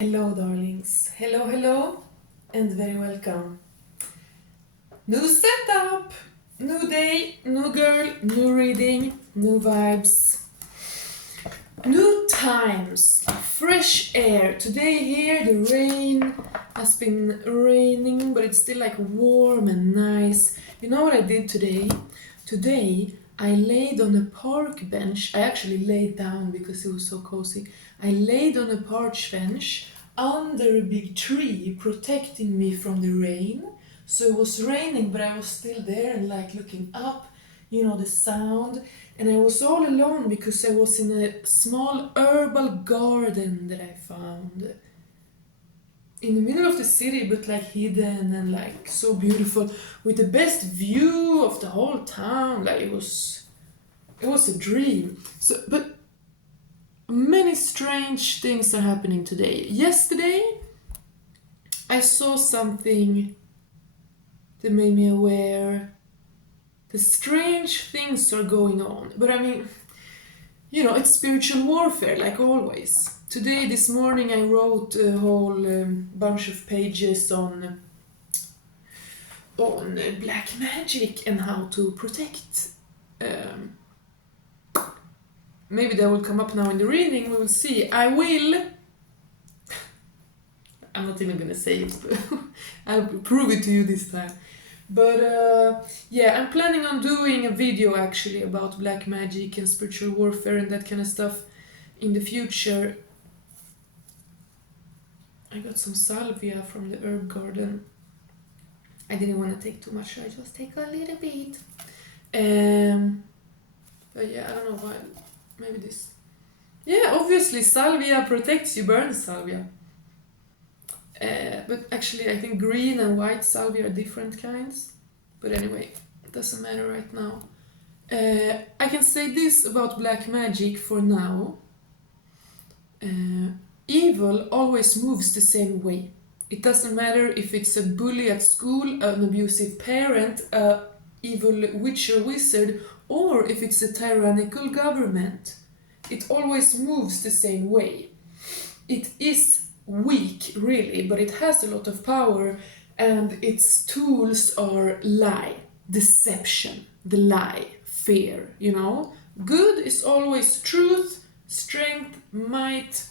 Hello, darlings. Hello, hello, and very welcome. New setup, new day, new girl, new reading, new vibes, new times, fresh air. Today, here, the rain has been raining, but it's still like warm and nice. You know what I did today? Today, I laid on a park bench. I actually laid down because it was so cozy. I laid on a park bench under a big tree, protecting me from the rain. So it was raining, but I was still there and like looking up, the sound. And I was all alone because I was in a small herbal garden that I found in the middle of the city, but like hidden and like so beautiful, with the best view of the whole town. Like it was a dream. So, but many strange things are happening today. Yesterday, I saw something that made me aware the strange things are going on. But I mean, it's spiritual warfare, like always. Today, this morning, I wrote a whole bunch of pages on black magic and how to protect. Um, Maybe that will come up now in the reading. We will see. I'm not even gonna say it. I'll prove it to you this time. But yeah, I'm planning on doing a video actually about black magic and spiritual warfare and that kind of stuff in the future. I got some salvia from the herb garden. I didn't want to take too much, so I just take a little bit. But yeah, I don't know why. Maybe this. Yeah, obviously salvia protects you, burn salvia. But actually, I think green and white salvia are different kinds. But anyway, it doesn't matter right now. I can say this about black magic for now. Evil always moves the same way. It doesn't matter if it's a bully at school, an abusive parent, a evil witch or wizard, or if it's a tyrannical government. It always moves the same way. It is weak, really, but it has a lot of power, and its tools are lie, deception, the lie, fear, Good is always truth, strength, might,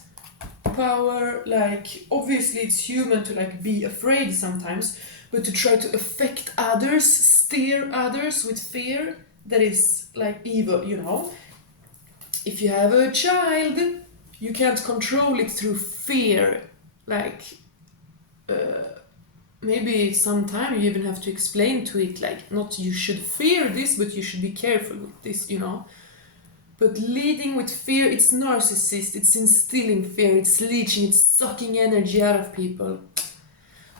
power. Like, obviously it's human to like be afraid sometimes, but to try to affect others, steer others with fear, that is like evil. If you have a child, you can't control it through fear. Like, maybe sometime you even have to explain to it, like, not you should fear this, but you should be careful with this, But leading with fear, it's narcissist, it's instilling fear, it's leeching, it's sucking energy out of people.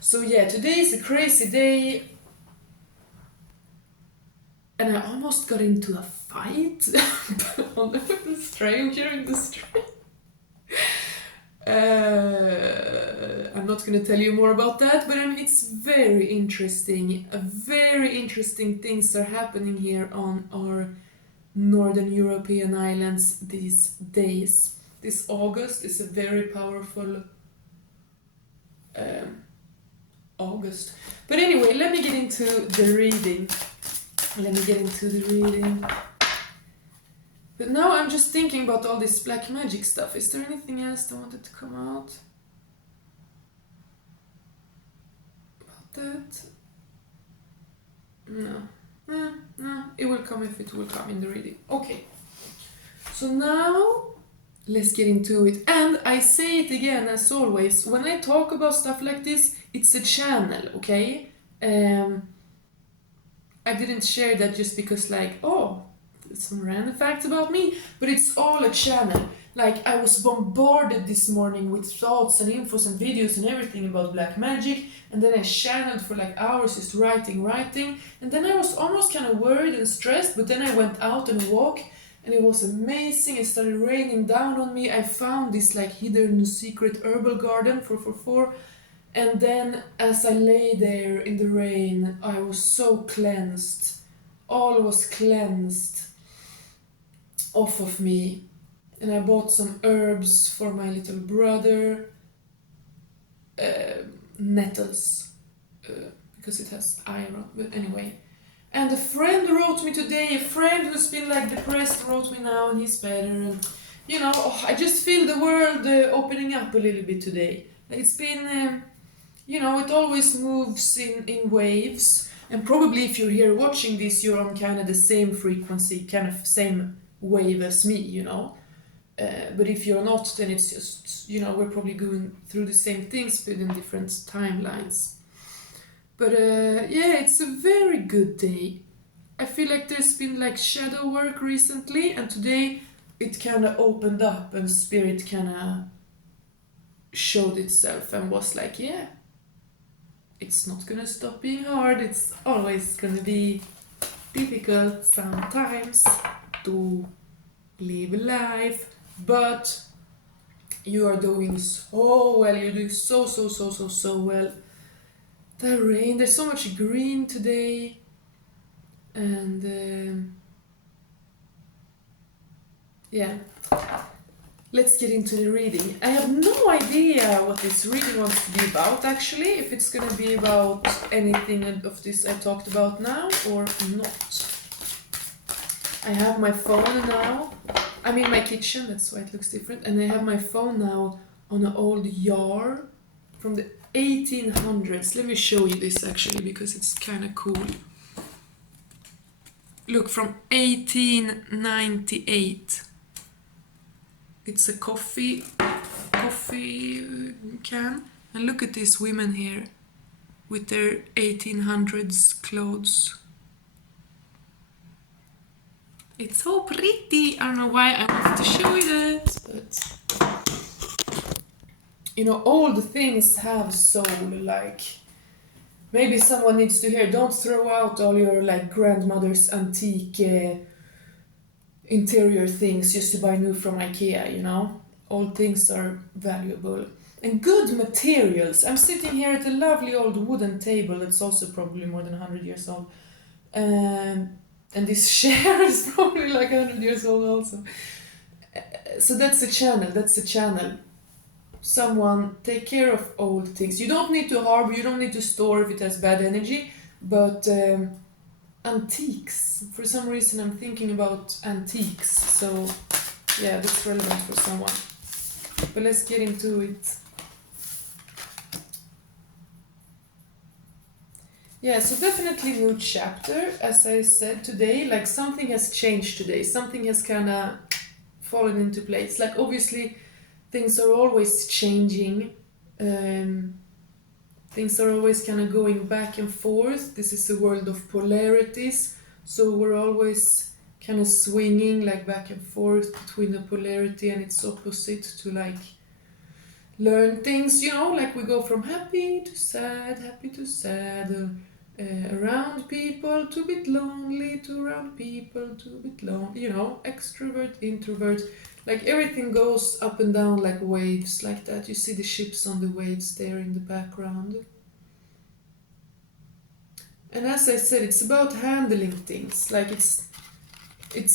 So yeah, today is a crazy day. And I almost got into a fight on a stranger in the street. I'm not going to tell you more about that, but I mean, it's very interesting. Very interesting things are happening here on our Northern European islands these days. This August is a very powerful August. But anyway, let me get into the reading. But now I'm just thinking about all this black magic stuff. Is there anything else that wanted to come out about that? No. No, it will come if it will come in the reading. Okay. So now, let's get into it. And I say it again, as always, when I talk about stuff like this, it's a channel, okay? I didn't share that just because, like, some random facts about me, but it's all a channel. Like, I was bombarded this morning with thoughts and infos and videos and everything about black magic, and then I channeled for like hours just writing, and then I was almost kind of worried and stressed, but then I went out on a walk, and it was amazing. It started raining down on me. I found this like hidden secret herbal garden, 444, and then as I lay there in the rain, I was so cleansed. All was cleansed off of me. And I bought some herbs for my little brother. nettles because it has iron. But anyway. And a friend wrote me today, a friend who's been like depressed wrote me now and he's better. And I just feel the world opening up a little bit today. It's been, it always moves in waves. And probably if you're here watching this, you're on kind of the same frequency, kind of same wave as me, But if you're not, then it's just, we're probably going through the same things but in different timelines. But it's a very good day. I feel like there's been like shadow work recently, and today it kind of opened up and spirit kind of showed itself and was like, yeah, it's not gonna stop being hard. It's always gonna be difficult sometimes to live life, but you are doing so well. You're doing so well. The rain, there's so much green today, and let's get into the reading. I have no idea what this reading wants to be about actually, if it's gonna be about anything of this I talked about now or not. I have my phone now. I'm in my kitchen, that's why it looks different, and I have my phone now on an old jar from the 1800s. Let me show you this actually because it's kind of cool. Look, from 1898. It's a coffee can. And look at these women here with their 1800s clothes. It's so pretty. I don't know why I wanted to show you that, but old things have soul. Like, maybe someone needs to hear, don't throw out all your like grandmother's antique interior things just to buy new from IKEA, Old things are valuable. And good materials. I'm sitting here at a lovely old wooden table that's also probably more than 100 years old. And this chair is probably like 100 years old also. So that's the channel. Someone take care of old things. You don't need to harbor, you don't need to store if it has bad energy, but antiques. For some reason I'm thinking about antiques, so yeah, that's relevant for someone. But let's get into it. Yeah, so definitely new chapter, as I said today, like something has changed today, something has kind of fallen into place. Like obviously things are always changing, things are always kind of going back and forth. This is a world of polarities, so we're always kind of swinging like back and forth between the polarity and its opposite to like learn things, like we go from happy to sad, around people to a bit lonely, to around people to a bit lonely, extrovert, introvert, like everything goes up and down like waves like that. You see the ships on the waves there in the background. And as I said, it's about handling things, like it's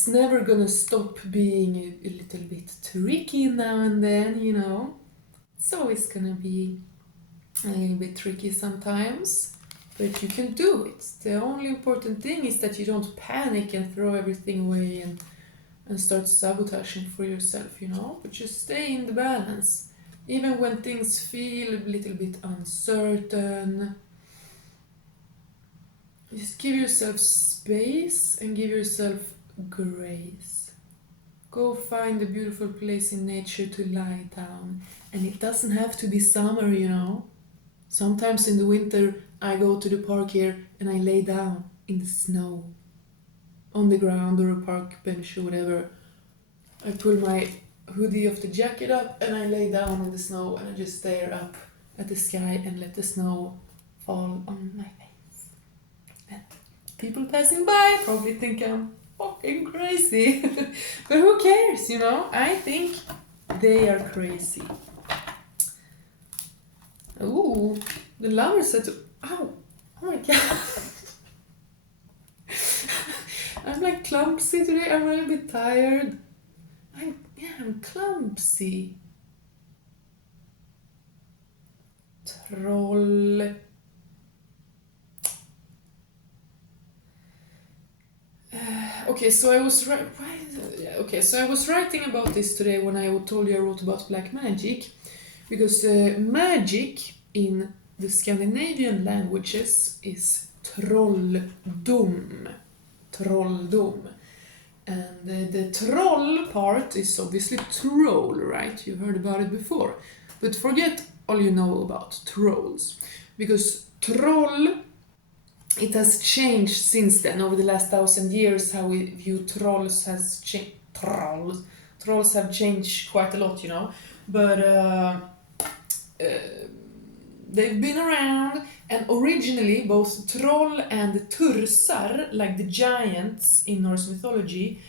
never gonna stop being a little bit tricky now and then, It's always gonna be a little bit tricky sometimes, but you can do it. The only important thing is that you don't panic and throw everything away and start sabotaging for yourself, but just stay in the balance. Even when things feel a little bit uncertain, just give yourself space and give yourself grace. Go find a beautiful place in nature to lie down. And it doesn't have to be summer, Sometimes in the winter I go to the park here and I lay down in the snow, on the ground or a park bench or whatever. I pull my hoodie of the jacket up and I lay down in the snow and I just stare up at the sky and let the snow fall on my face. And people passing by probably think I'm fucking crazy. But who cares, I think they are crazy. Ooh, the lovers said to... Ow! Oh my god! I'm like clumsy today. I'm a little bit tired. I'm clumsy. troll. Okay, so I was okay, so I was writing about this today when I told you I wrote about black magic, because magic in the Scandinavian languages is trolldom. Trolldom. And the troll part is obviously troll, right? You heard about it before. But forget all you know about trolls. Because troll, it has changed since then. Over the last 1,000 years, how we view trolls has changed. Trolls have changed quite a lot, you know. But they've been around, and originally both troll and tursar, like the giants in Norse mythology,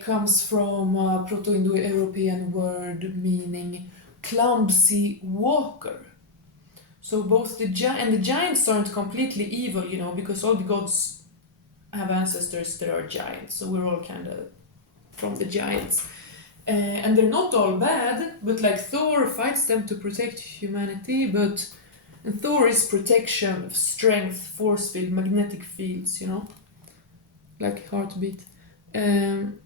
comes from a Proto-Indo-European word meaning clumsy walker. So both the giants aren't completely evil, you know, because all the gods have ancestors that are giants, so we're all kind of from the giants. And they're not all bad, but like Thor fights them to protect humanity, and Thor is protection, strength, force field, magnetic fields, you know, like heartbeat. I'm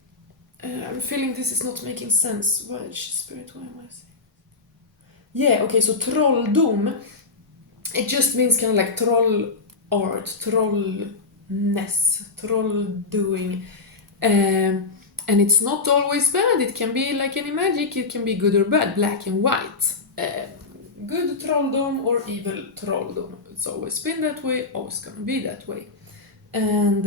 feeling this is not making sense. What, spirit, why am I saying? Yeah, okay, so trolldom, it just means kind of like troll art, trollness, troll doing. And it's not always bad. It can be like any magic, it can be good or bad, black and white. Good trolldom or evil trolldom. It's always been that way, always gonna be that way. And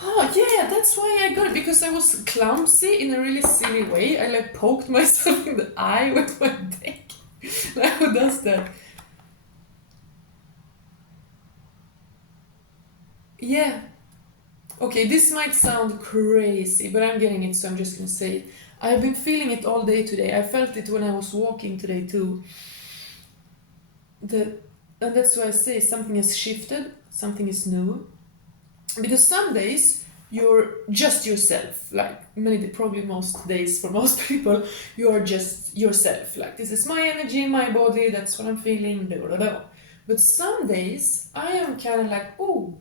oh yeah, that's why I got it, because I was clumsy in a really silly way. I like poked myself in the eye with my deck. Like, who does that? Yeah. Okay, this might sound crazy, but I'm getting it, so I'm just gonna say it. I've been feeling it all day today. I felt it when I was walking today too. And that's why I say something has shifted, something is new. Because some days you're just yourself, like probably most days for most people, you are just yourself. Like, this is my energy, my body, that's what I'm feeling, blah, blah, blah. But some days I am kind of like, oh,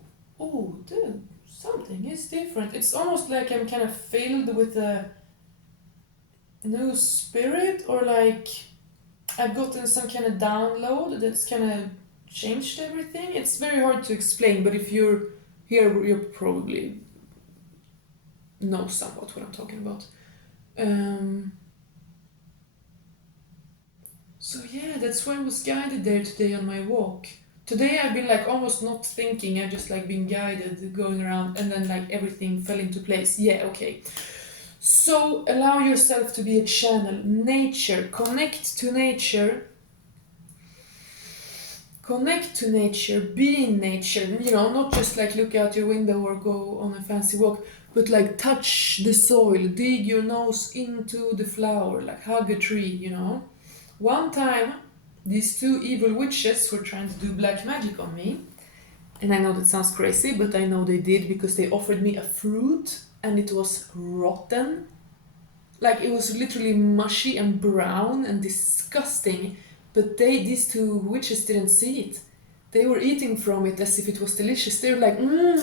dude, something is different. It's almost like I'm kind of filled with a new spirit, or like I've gotten some kind of download that's kind of changed everything. It's very hard to explain, but if you're here, you probably know somewhat what I'm talking about. So yeah, that's why I was guided there today on my walk. Today I've been like almost not thinking, I've just like been guided going around, and then like everything fell into place. Yeah, okay. So allow yourself to be a channel. Nature, connect to nature. Connect to nature, be in nature, you know, not just like look out your window or go on a fancy walk, but like touch the soil, dig your nose into the flower, like hug a tree, you know. One time, these two evil witches were trying to do black magic on me, and I know that sounds crazy, but I know they did, because they offered me a fruit and it was rotten. Like, it was literally mushy and brown and disgusting. But these two witches didn't see it. They were eating from it as if it was delicious. They were like, oh,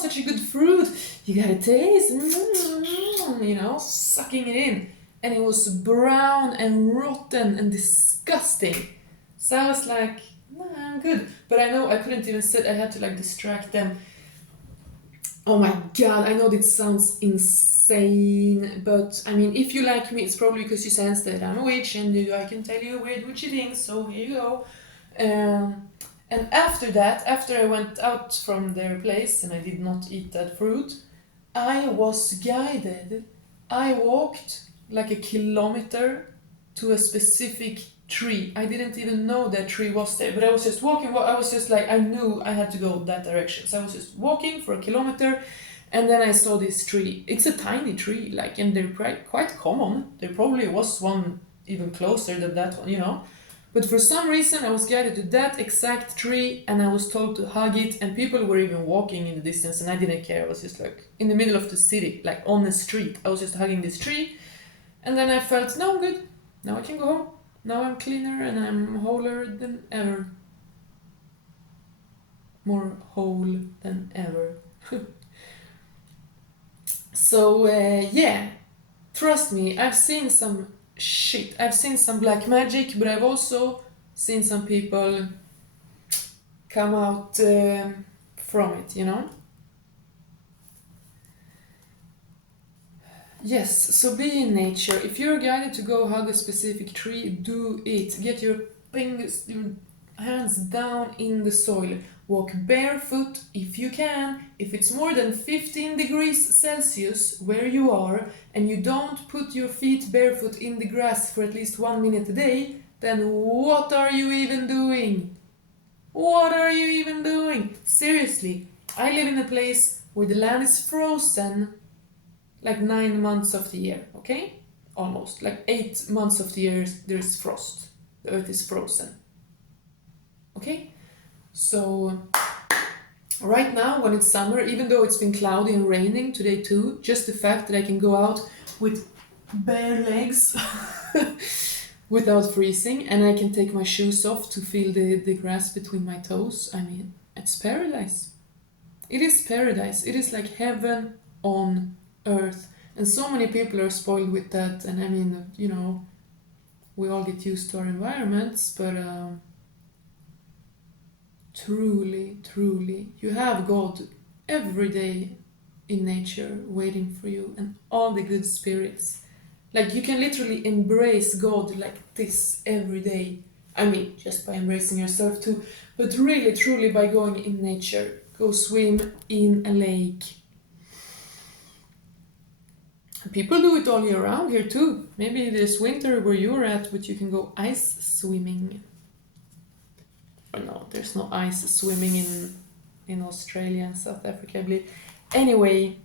such a good fruit. You gotta taste, you know, sucking it in. And it was brown and rotten and disgusting. So I was like, nah, I'm good. But I know I couldn't even sit, I had to like distract them. Oh my god, I know this sounds insane, but I mean, if you like me, it's probably because you sense that I'm a witch and I can tell you weird witchy things, so here you go. And after that, after I went out from their place and I did not eat that fruit, I was guided. I walked like a kilometer to a specific tree. I didn't even know that tree was there, but I was just walking. I was just like, I knew I had to go that direction. So I was just walking for a kilometer, and then I saw this tree. It's a tiny tree, like, and they're quite common. There probably was one even closer than that one, you know. But for some reason, I was guided to that exact tree, and I was told to hug it, and people were even walking in the distance, and I didn't care. I was just like in the middle of the city, like on the street. I was just hugging this tree. And then I felt, no, I'm good. Now I can go home. Now I'm cleaner and I'm wholer than ever. More whole than ever. So, yeah, trust me, I've seen some shit. I've seen some black magic, but I've also seen some people come out from it, you know? Yes, so be in nature. If you're guided to go hug a specific tree, do it. Get your fingers, your hands down in the soil. Walk barefoot if you can. If it's more than 15 degrees Celsius where you are and you don't put your feet barefoot in the grass for at least 1 minute a day, then what are you even doing? What are you even doing? Seriously, I live in a place where the land is frozen like 9 months of the year, okay? Almost. Like 8 months of the year there's frost. The earth is frozen. Okay? So, right now when it's summer, even though it's been cloudy and raining today too, just the fact that I can go out with bare legs without freezing and I can take my shoes off to feel the grass between my toes, I mean, it's paradise. It is paradise. It is like heaven on earth. And so many people are spoiled with that. And I mean, you know, we all get used to our environments, but truly, truly, you have God every day in nature waiting for you and all the good spirits. Like you can literally embrace God like this every day. I mean, just by embracing yourself too, but really, truly by going in nature. Go swim in a lake. People do it all year round here too. Maybe this winter where you're at, but you can go ice swimming. Or no, there's no ice swimming in Australia and South Africa, I believe. Anyway.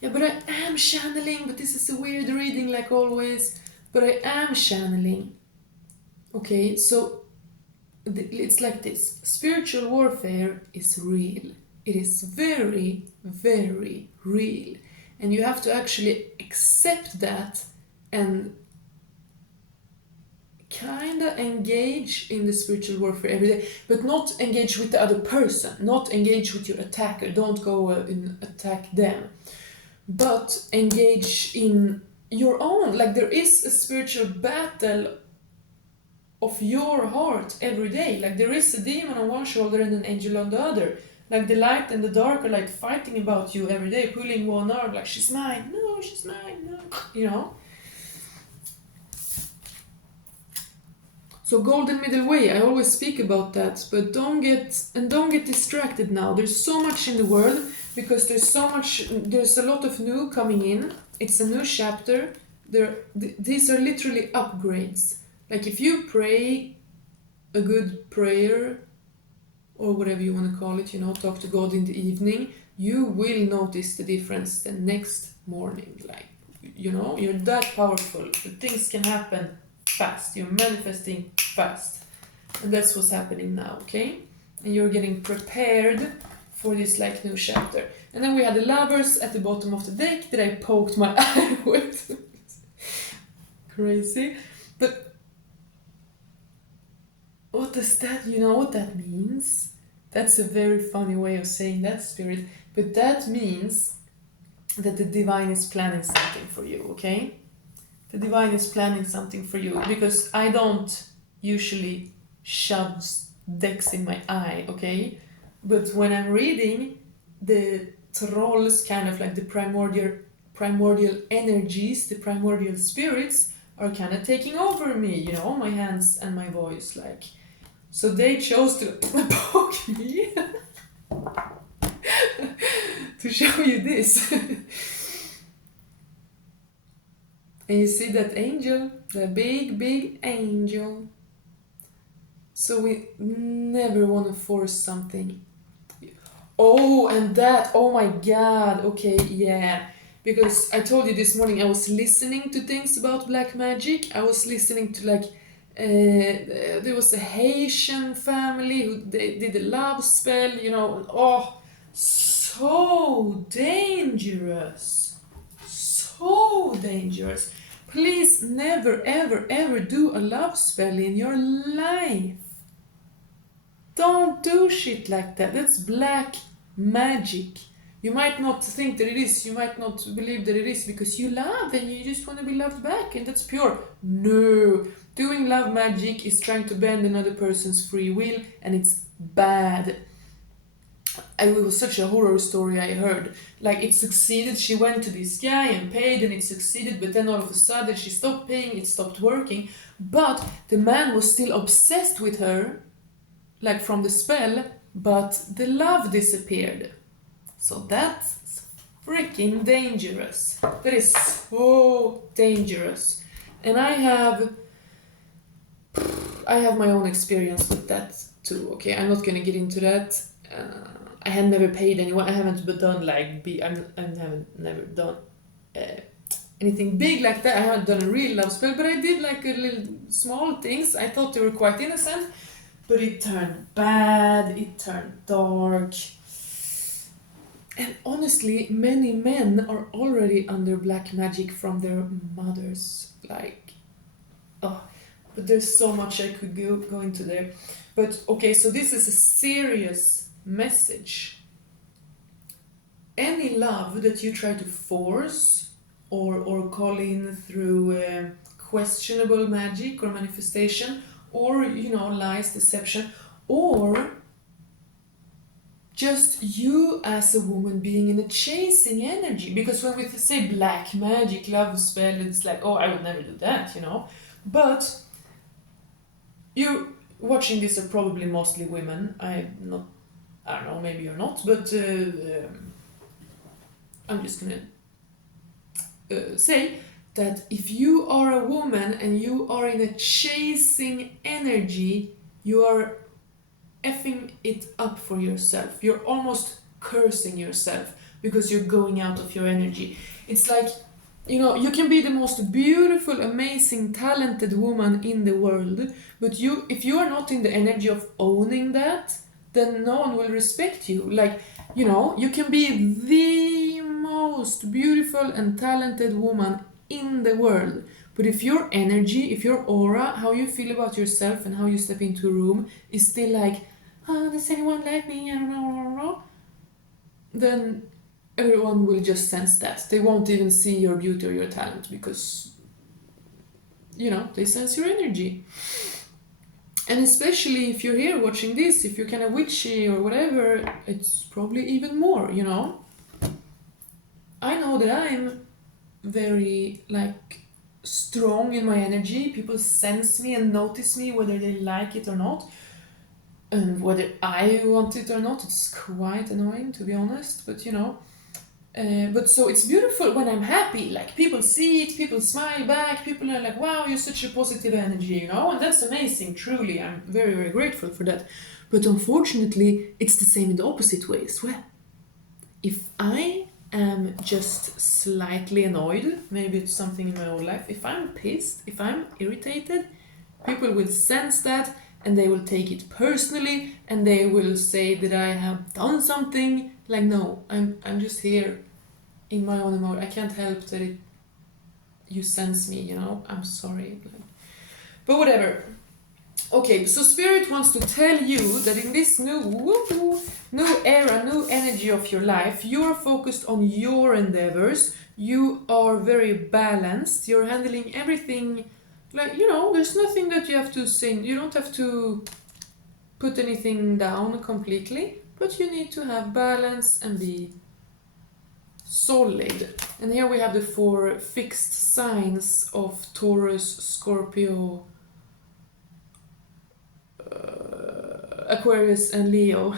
Yeah, but I am channeling, but this is a weird reading like always. But I am channeling. Okay, so it's like this. Spiritual warfare is real. It is very, very real. And you have to actually accept that and kinda engage in the spiritual warfare every day, but not engage with the other person, not engage with your attacker, don't go and attack them, but engage in your own, like there is a spiritual battle of your heart every day, like there is a demon on one shoulder and an angel on the other, like the light and the dark are like fighting about you every day, pulling one arm, like she's mine, no, she's mine, no, you know. So golden middle way, I always speak about that, but don't get distracted now. There's so much in the world because there's a lot of new coming in. It's a new chapter. These are literally upgrades. Like if you pray a good prayer or whatever you want to call it, you know, talk to God in the evening, you will notice the difference the next morning. Like, you know, you're that powerful. The things can happen fast. You're manifesting fast. And that's what's happening now, okay? And you're getting prepared for this like new chapter. And then we had the lovers at the bottom of the deck that I poked my eye with. Crazy. But what does that, you know what that means? That's a very funny way of saying that, Spirit. But that means that the divine is planning something for you, okay? The divine is planning something for you, because I don't usually shove decks in my eye, okay? But when I'm reading, the trolls, kind of like the primordial energies, the primordial spirits, are kind of taking over me, you know, my hands and my voice, like. So they chose to poke me to show you this. And you see that angel, the big, big angel. So we never want to force something. Oh, and that, oh my god, okay, yeah. Because I told you this morning I was listening to things about black magic. I was listening to like, there was a Haitian family who they did a love spell, you know, and oh, so dangerous. dangerous. Please never, ever, ever do a love spell in your life. Don't do shit like that. That's black magic. You might not think that it is, you might not believe that it is because you love and you just want to be loved back and that's pure. No. Doing love magic is trying to bend another person's free will and it's bad. It was such a horror story I heard. Like it succeeded, she went to this guy and paid and it succeeded, but then all of a sudden she stopped paying, it stopped working. But the man was still obsessed with her, like from the spell, but the love disappeared. So that's freaking dangerous. That is so dangerous. And I have my own experience with that too. Okay, I'm not gonna get into that. I had never paid anyone. I haven't done like never done anything big like that. I haven't done a real love spell, but I did like a little small things. I thought they were quite innocent, but it turned bad. It turned dark. And honestly, many men are already under black magic from their mothers. Like, oh, but there's so much I could go into there. But okay, so this is a serious message. Any love that you try to force or call in through questionable magic or manifestation, or lies, deception, or just you as a woman being in a chasing energy. Because when we say black magic, love spell, it's like, oh, I would never do that, But you watching this are probably mostly women. I don't know, maybe you're not, but I'm just gonna say that if you are a woman and you are in a chasing energy, you are effing it up for yourself. You're almost cursing yourself because you're going out of your energy. It's like, you can be the most beautiful, amazing, talented woman in the world, but if you are not in the energy of owning that, then no one will respect you. Like, you can be the most beautiful and talented woman in the world, but if your energy, if your aura, how you feel about yourself and how you step into a room is still like, oh, does anyone like me? I don't know. Then everyone will just sense that. They won't even see your beauty or your talent because, they sense your energy. And especially if you're here watching this, if you're kind of witchy or whatever, it's probably even more, I know that I'm very, strong in my energy. People sense me and notice me whether they like it or not. And whether I want it or not, it's quite annoying, to be honest, but but so it's beautiful when I'm happy, like people see it, people smile back, people are like, wow, you're such a positive energy, and that's amazing, truly, I'm very, very grateful for that. But unfortunately, it's the same in the opposite way as well. If I am just slightly annoyed, maybe it's something in my own life, if I'm pissed, if I'm irritated, people will sense that, and they will take it personally, and they will say that I have done something. Like, no, I'm just here in my own emotion. I can't help that you sense me, I'm sorry. But whatever. Okay, so Spirit wants to tell you that in this new era, new energy of your life, you're focused on your endeavors. You are very balanced. You're handling everything. There's nothing that you have to sing. You don't have to put anything down completely, but you need to have balance and be solid. And here we have the 4 fixed signs of Taurus, Scorpio, Aquarius, and Leo.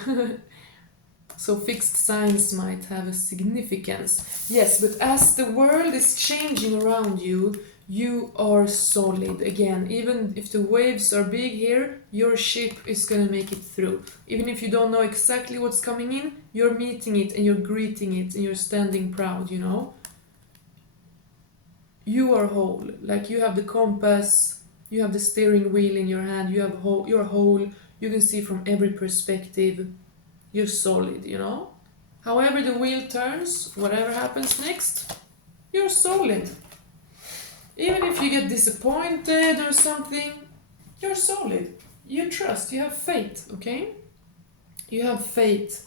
So fixed signs might have a significance. Yes, but as the world is changing around you, you are solid again. Even if the waves are big here, your ship is gonna make it through. Even if you don't know exactly what's coming in, you're meeting it and you're greeting it and you're standing proud, You are whole. Like, you have the compass, you have the steering wheel in your hand, you're whole, you can see from every perspective, you're solid, However the wheel turns, whatever happens next, you're solid. Even if you get disappointed or something, you're solid. You trust, you have faith, okay? You have faith.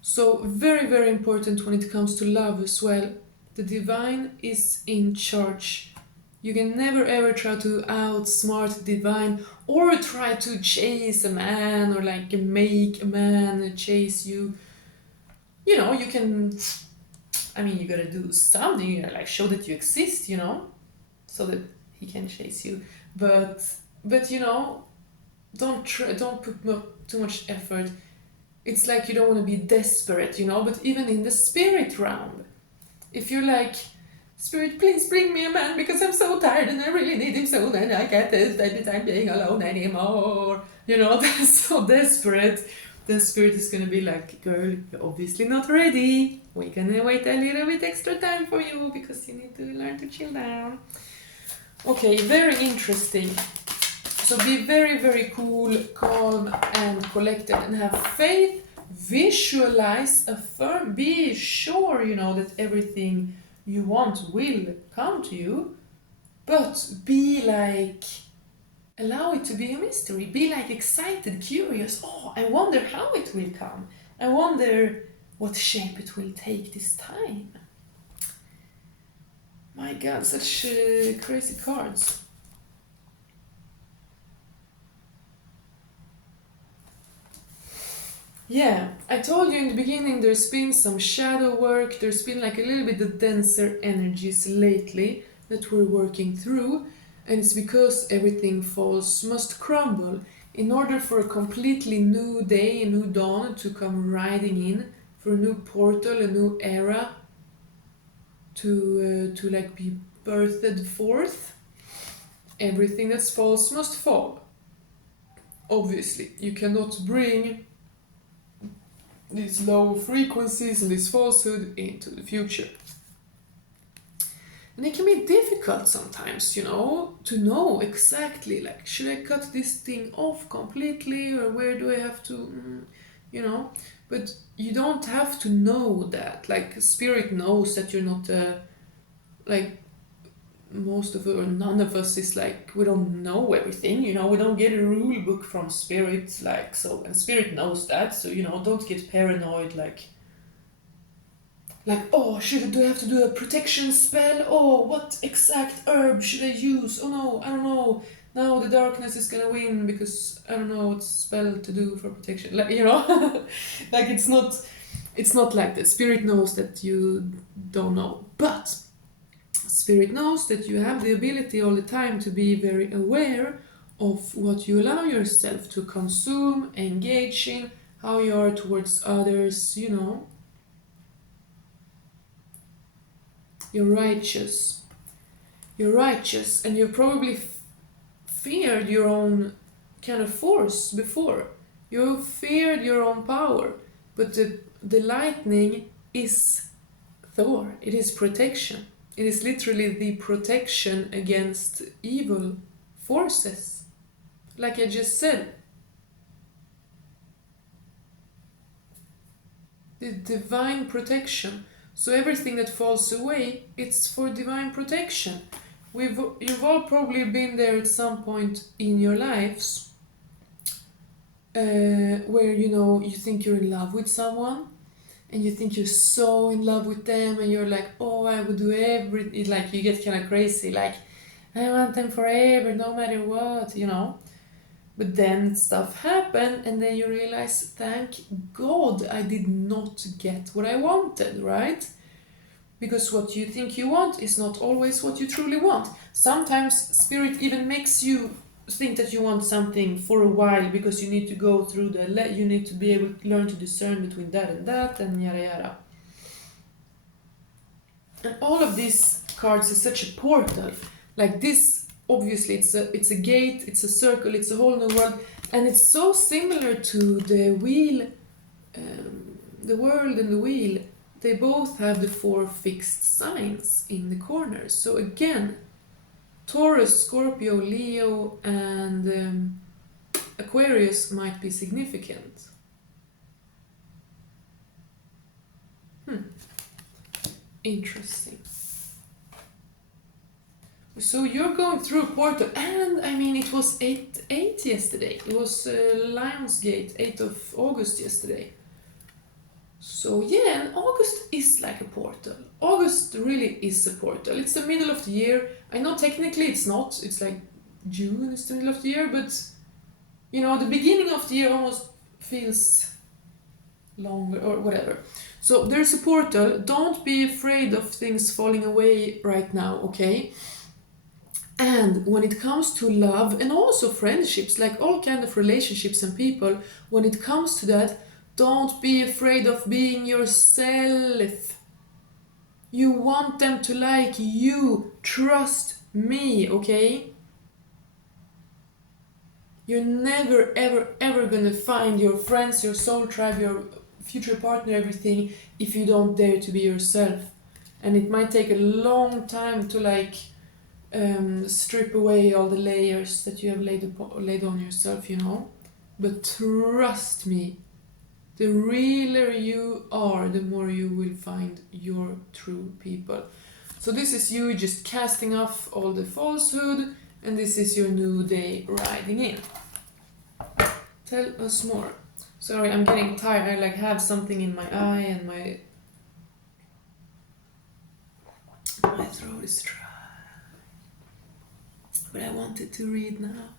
So, very, very important when it comes to love as well. The divine is in charge. You can never ever try to outsmart the divine or try to chase a man or like make a man chase you. You know, you can, I mean, you gotta do something, you gotta like show that you exist, you know, so that he can chase you. But you know, don't put too much effort. It's like you don't want to be desperate, you know, but even in the spirit realm, if you're like, Spirit, please bring me a man because I'm so tired and I really need him so then I can't stand time being alone anymore. You know, that's so desperate. The spirit is gonna be like, girl, you're obviously not ready. We're gonna wait a little bit extra time for you because you need to learn to chill down. Okay, very interesting. So be very, very cool, calm, and collected, and have faith. Visualize, affirm, be sure you know that everything you want will come to you, but be like, allow it to be a mystery. Be like excited, curious. Oh, I wonder how it will come. I wonder what shape it will take this time. My god, such crazy cards. Yeah, I told you in the beginning there's been some shadow work, there's been like a little bit of denser energies lately that we're working through, and it's because everything false must crumble in order for a completely new day, a new dawn to come riding in, for a new portal, a new era to like be birthed forth. Everything that's false must fall. Obviously, you cannot bring these low frequencies and this falsehood into the future. And it can be difficult sometimes, you know, to know exactly, like, should I cut this thing off completely or where do I have to, you know? But you don't have to know that. Like, spirit knows that you're not, like, most of it, or none of us is like, we don't know everything, you know, we don't get a rule book from spirit, like, so, and spirit knows that, so, you know, don't get paranoid, like, oh, do I have to do a protection spell? Oh, what exact herb should I use? Oh no, I don't know. Now the darkness is gonna win because I don't know what spell to do for protection. Like, you know, like it's not like that. Spirit knows that you don't know, but Spirit knows that you have the ability all the time to be very aware of what you allow yourself to consume, engage in, how you are towards others, you know. You're righteous. You're righteous, and you've probably feared your own kind of force before. You feared your own power, but the lightning is Thor. It is protection. It is literally the protection against evil forces. Like I just said, the divine protection. So everything that falls away, it's for divine protection. You've all probably been there at some point in your lives where you know you think you're in love with someone and you think you're so in love with them and you're like, oh, I would do everything. Like you get kind of crazy, like I want them forever, no matter what, you know. But then stuff happened, and then you realize, thank God I did not get what I wanted, right? Because what you think you want is not always what you truly want. Sometimes spirit even makes you think that you want something for a while because you need to go through you need to be able to learn to discern between that and yada yada. And all of these cards is such a portal. Like this, obviously, it's a gate, it's a circle, it's a whole new world, and it's so similar to the wheel, the world and the wheel. They both have the 4 fixed signs in the corners. So again, Taurus, Scorpio, Leo, and Aquarius might be significant. Interesting. So you're going through a portal, and I mean it was 8 yesterday. It was Lionsgate, 8th of August yesterday. So yeah, and August is like a portal. August really is a portal. It's the middle of the year. I know technically it's not. It's like June is the middle of the year, but you know, the beginning of the year almost feels longer or whatever. So there's a portal. Don't be afraid of things falling away right now, okay? And when it comes to love and also friendships, like all kind of relationships and people, when it comes to that, don't be afraid of being yourself. You want them to like you. Trust me, okay? You're never, ever, ever gonna find your friends, your soul tribe, your future partner, everything, if you don't dare to be yourself. And it might take a long time to like strip away all the layers that you have laid on yourself, you know. But trust me, the realer you are, the more you will find your true people. So this is you just casting off all the falsehood, and this is your new day riding in. Tell us more. Sorry, I'm getting tired. I like have something in my eye and my throat is dry. But I wanted to read now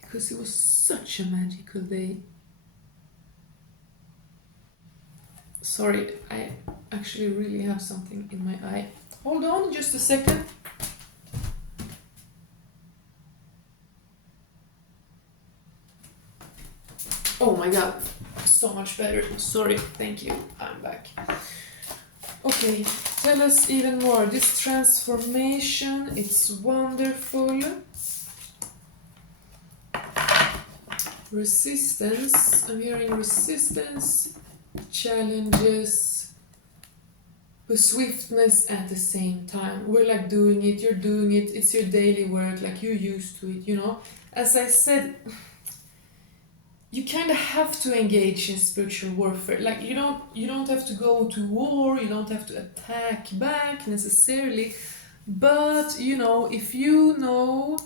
because it was such a magical day. Sorry, I actually really have something in my eye. Hold on just a second. Oh my god, so much better. Sorry, thank you. I'm back. Okay, tell us even more. This transformation, it's wonderful. Resistance, I'm hearing resistance, challenges, but swiftness at the same time. We're like doing it, you're doing it, it's your daily work, like you're used to it, you know. As I said, you kind of have to engage in spiritual warfare. Like you don't have to go to war, you don't have to attack back necessarily, but you know, if you know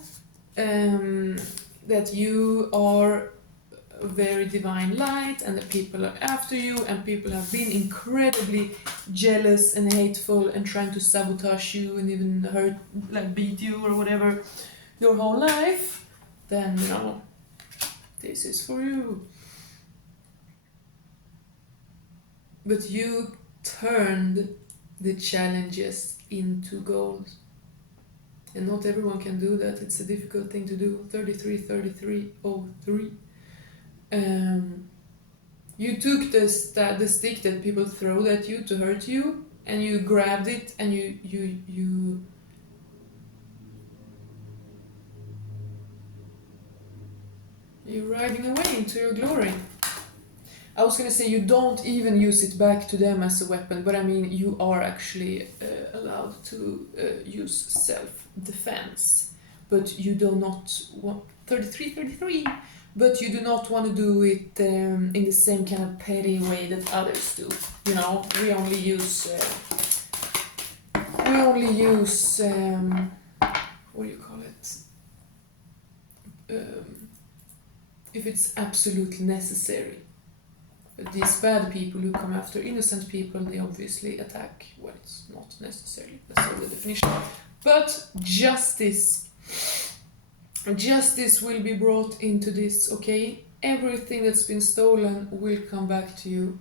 that you are a very divine light and that people are after you and people have been incredibly jealous and hateful and trying to sabotage you and even hurt, like beat you or whatever your whole life, then you know, this is for you. But you turned the challenges into gold. And not everyone can do that. It's a difficult thing to do. 3303. You took the stick that people throw at you to hurt you, and you grabbed it, and you're riding away into your glory. I was gonna say you don't even use it back to them as a weapon, but I mean you are actually allowed to use self-defense, but you do not want 33, but you do not want to do it in the same kind of petty way that others do. You know, we only use what do you call it? If it's absolutely necessary. But these bad people who come after innocent people, they obviously attack when it's not necessary. That's all the definition. But justice will be brought into this, okay? Everything that's been stolen will come back to you.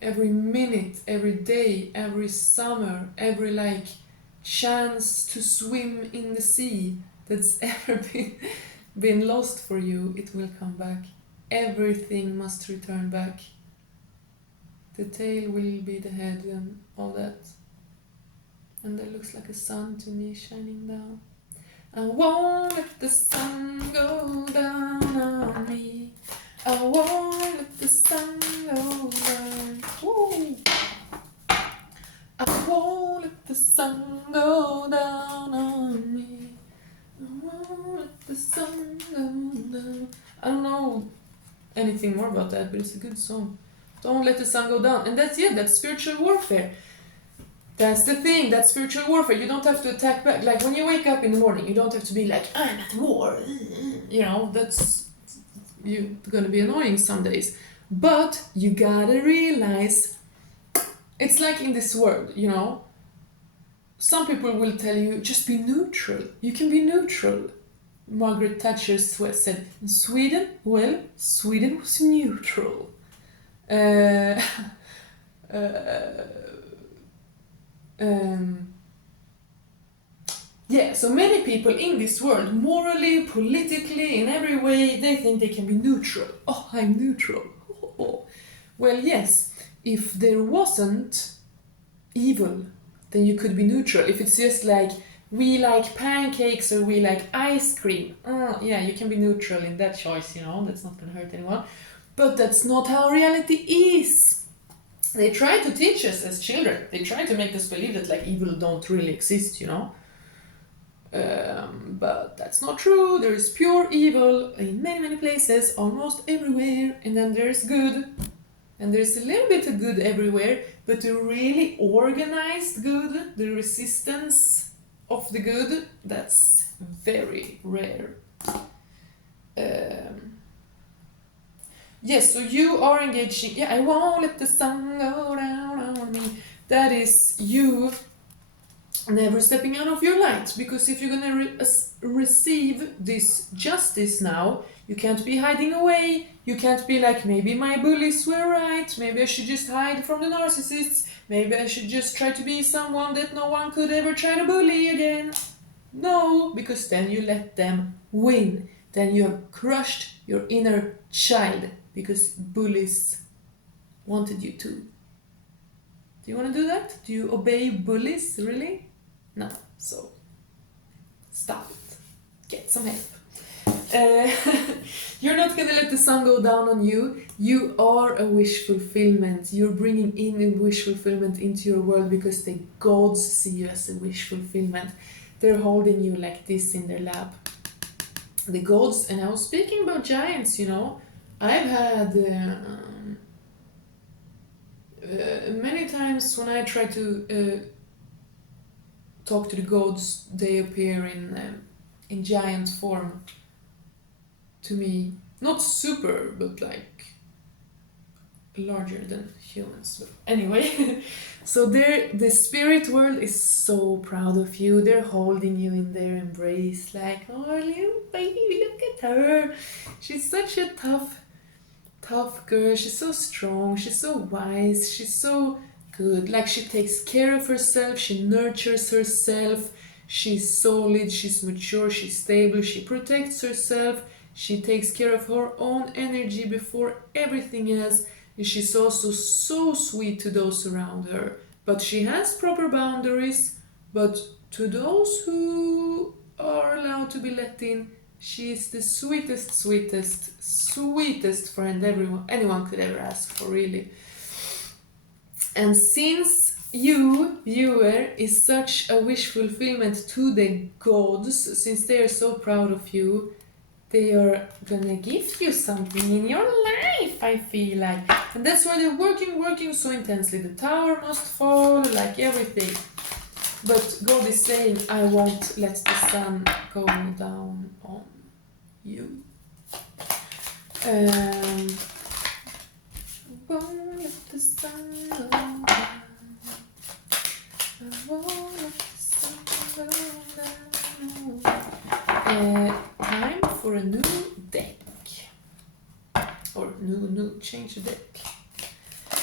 Every minute, every day, every summer, every like chance to swim in the sea that's ever been lost for you, it will come back. Everything must return back. The tail will be the head and all that. And that looks like a sun to me shining down. I won't let the sun go down on me. I won't let the sun go down. Woo. I won't let the sun go down on me. I won't let the sun go down. I don't know anything more about that, but it's a good song. Don't let the sun go down. And that's spiritual warfare. That's the thing, that's spiritual warfare. You don't have to attack back. Like when you wake up in the morning, you don't have to be like, I'm at war. You know, that's you're gonna be annoying some days. But you gotta realize it's like in this world, you know. Some people will tell you just be neutral. You can be neutral. Margaret Thatcher said in Sweden, well, Sweden was neutral. Uh, yeah, so many people in this world, morally, politically, in every way, they think they can be neutral. Oh, I'm neutral. Well, yes, if there wasn't evil, then you could be neutral. If it's just like, we like pancakes or we like ice cream, yeah, you can be neutral in that choice, you know, that's not gonna hurt anyone. But that's not how reality is. They try to teach us as children. They try to make us believe that like evil don't really exist, you know. But that's not true. There is pure evil in many, many places, almost everywhere. And then there's good. And there's a little bit of good everywhere. But the really organized good, the resistance of the good, that's very rare. Yes, so you are engaging. Yeah, I won't let the sun go down on me. That is you never stepping out of your light. Because if you're gonna receive this justice now, you can't be hiding away. You can't be like, maybe my bullies were right. Maybe I should just hide from the narcissists. Maybe I should just try to be someone that no one could ever try to bully again. No, because then you let them win. Then you have crushed your inner child because bullies wanted you to. Do you want to do that? Do you obey bullies, really? No, so stop it. Get some help. You're not gonna let the sun go down on you. You are a wish fulfillment. You're bringing in a wish fulfillment into your world because the gods see you as a wish fulfillment. They're holding you like this in their lap. The gods, and I was speaking about giants, you know. I've had many times when I try to talk to the gods, they appear in giant form to me. Not super, but like larger than humans. But anyway, so the spirit world is so proud of you. They're holding you in their embrace, like, oh, little baby, look at her. She's such a tough girl. She's so strong. She's so wise. She's so good. Like, she takes care of herself. She nurtures herself. She's solid. She's mature. She's stable. She protects herself. She takes care of her own energy before everything else. And she's also so sweet to those around her. But she has proper boundaries. But to those who are allowed to be let in, she is the sweetest friend anyone could ever ask for, really. And since you, viewer, is such a wish fulfillment to the gods, since they are so proud of you, they are gonna gift you something in your life, I feel like. And that's why they're working so intensely. The tower must fall, like everything. But God is saying, I won't let the sun go down on you. Won't let the sun go down. I won't let the sun go down. Time for a new deck. Or change the deck.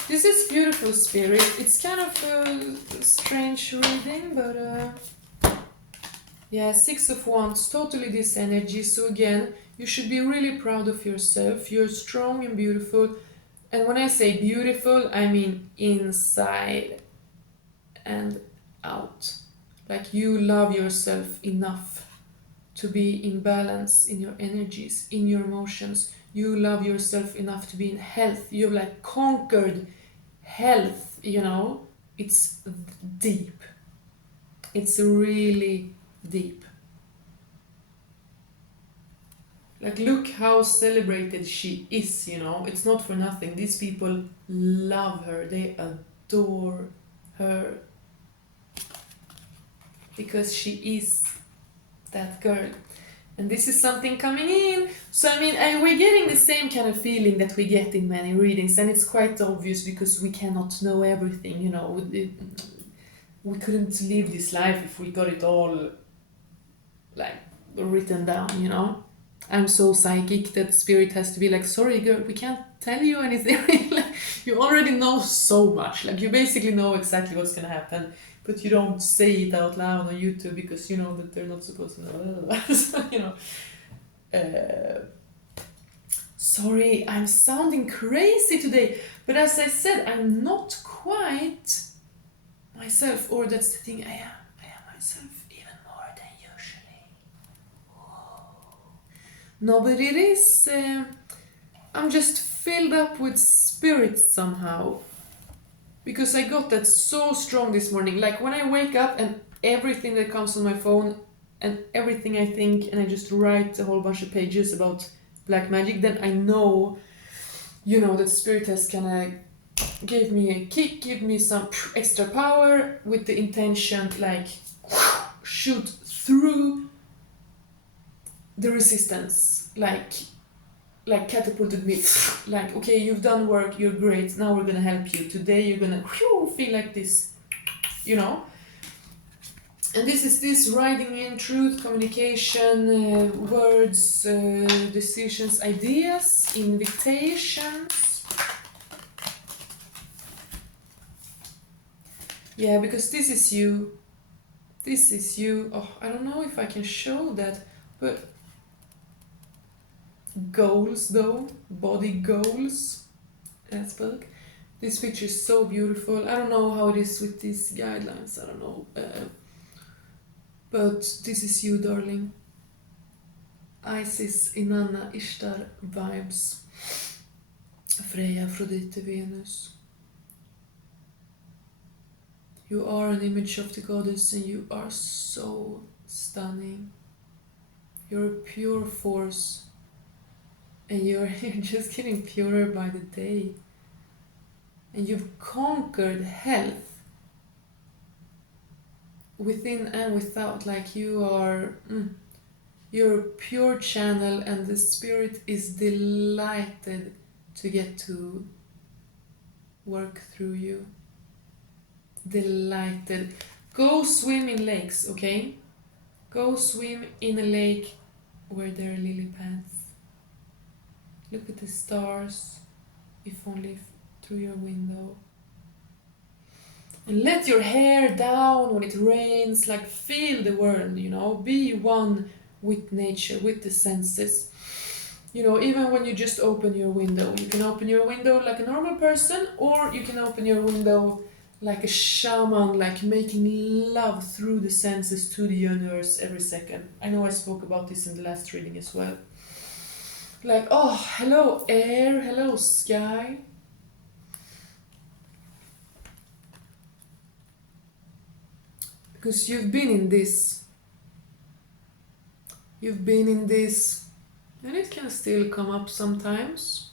This is beautiful, Spirit. It's kind of a strange reading, but yeah, Six of Wands, totally this energy. So again, you should be really proud of yourself. You're strong and beautiful. And when I say beautiful, I mean inside and out. Like, you love yourself enough to be in balance in your energies, in your emotions. You love yourself enough to be in health. You've like conquered health, you know. It's deep. It's really deep. Like, look how celebrated she is, you know. It's not for nothing. These people love her. They adore her. because she is that girl. And this is something coming in. So I mean, we're getting the same kind of feeling that we get in many readings, and it's quite obvious because we cannot know everything, you know. We couldn't live this life if we got it all like written down, you know. I'm so psychic that spirit has to be like, sorry girl, we can't tell you anything. Like, you already know so much. Like, you basically know exactly what's gonna happen, but you don't say it out loud on YouTube because you know that they're not supposed to know. So, you know. Sorry, I'm sounding crazy today, but as I said, I'm not quite myself, or that's the thing, I am myself even more than usually. No, but it is, I'm just filled up with spirit somehow. Because I got that so strong this morning. Like when I wake up and everything that comes on my phone and everything I think, and I just write a whole bunch of pages about black magic, then I know, you know, that spirit has kind of gave me a kick, give me some extra power with the intention, like, shoot through the resistance, like catapulted me, like, okay, you've done work, you're great, now we're gonna help you. Today you're gonna feel like this, you know? And this is this writing in truth, communication, words, decisions, ideas, invitations. Yeah, because this is you. This is you. Oh, I don't know if I can show that, but goals though, body goals, that's book. This picture is so beautiful. I don't know how it is with these guidelines, I don't know. But this is you, darling. Isis, Inanna, Ishtar vibes. Freya, Aphrodite, Venus. You are an image of the goddess and you are so stunning. You're a pure force. And you're just getting purer by the day. And you've conquered health. Within and without, like you are, you're a pure channel and the spirit is delighted to get to work through you. Delighted. Go swim in lakes, okay? Go swim in a lake where there are lily pads. Look at the stars, if only through your window. And let your hair down when it rains, like feel the world, you know, be one with nature, with the senses. You know, even when you just open your window, you can open your window like a normal person, or you can open your window like a shaman, like making love through the senses to the universe every second. I know I spoke about this in the last reading as well. Like, oh, hello air, hello sky. Because you've been in this, and it can still come up sometimes,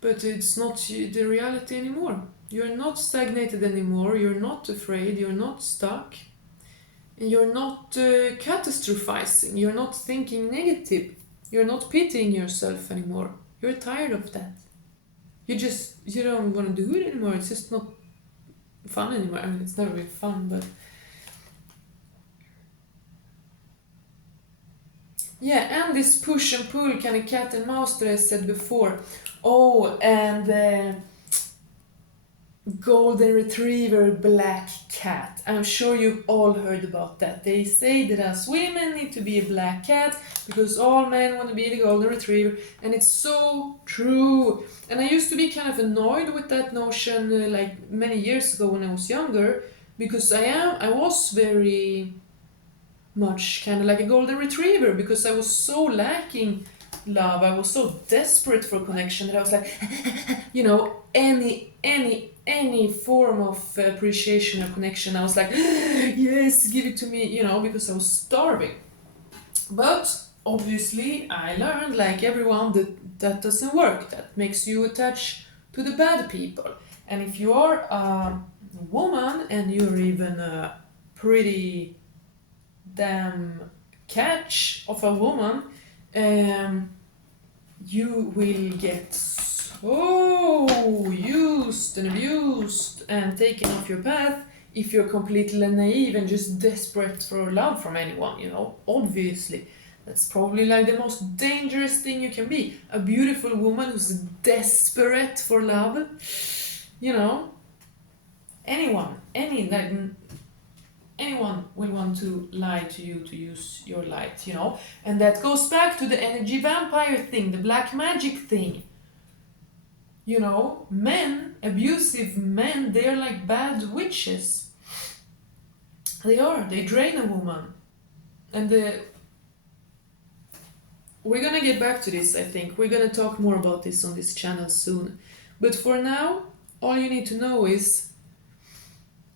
but it's not the reality anymore. You're not stagnated anymore, you're not afraid, you're not stuck, and you're not catastrophizing, you're not thinking negative, you're not pitying yourself anymore. You're tired of that. You don't want to do it anymore, it's just not fun anymore. I mean, it's never been fun, but yeah, and this push and pull kind of cat and mouse that I said before. Oh, and golden retriever black cat. I'm sure you've all heard about that. They say that us women need to be a black cat because all men want to be the golden retriever, and it's so true. And I used to be kind of annoyed with that notion like many years ago when I was younger, because I was very much kind of like a golden retriever because I was so lacking love. I was so desperate for connection that I was like, you know, any form of appreciation or connection, I was like, yes, give it to me, you know, because I was starving. But obviously I learned, like everyone, that doesn't work. That makes you attach to the bad people. And if you are a woman and you're even a pretty damn catch of a woman, you will get so used and abused and taken off your path if you're completely naive and just desperate for love from anyone, you know. Obviously, that's probably like the most dangerous thing you can be. A beautiful woman who's desperate for love, you know. Anyone will want to lie to you to use your light, you know. And that goes back to the energy vampire thing, the black magic thing. You know, men, abusive men, they're like bad witches. They are. They drain a woman. And we're gonna get back to this, I think. We're gonna talk more about this on this channel soon. But for now, all you need to know is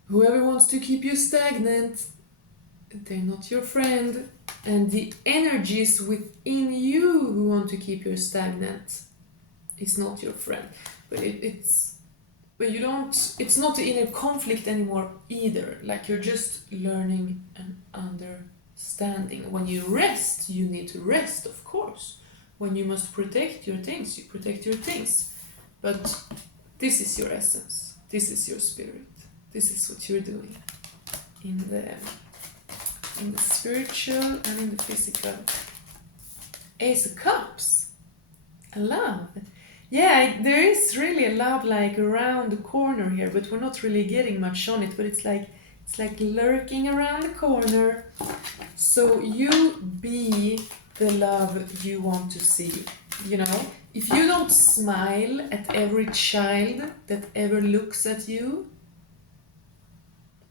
whoever wants to keep you stagnant, they're not your friend. And the energies within you who want to keep you stagnant is not your friend. But it's not the inner conflict anymore either. Like, you're just learning and understanding. When you rest, you need to rest, of course. When you must protect your things, you protect your things. But this is your essence. This is your spirit. This is what you're doing in the spiritual and in the physical. Ace of Cups. A love. Yeah, there is really a love like around the corner here, but we're not really getting much on it. But it's like lurking around the corner. So you be the love you want to see. You know, if you don't smile at every child that ever looks at you,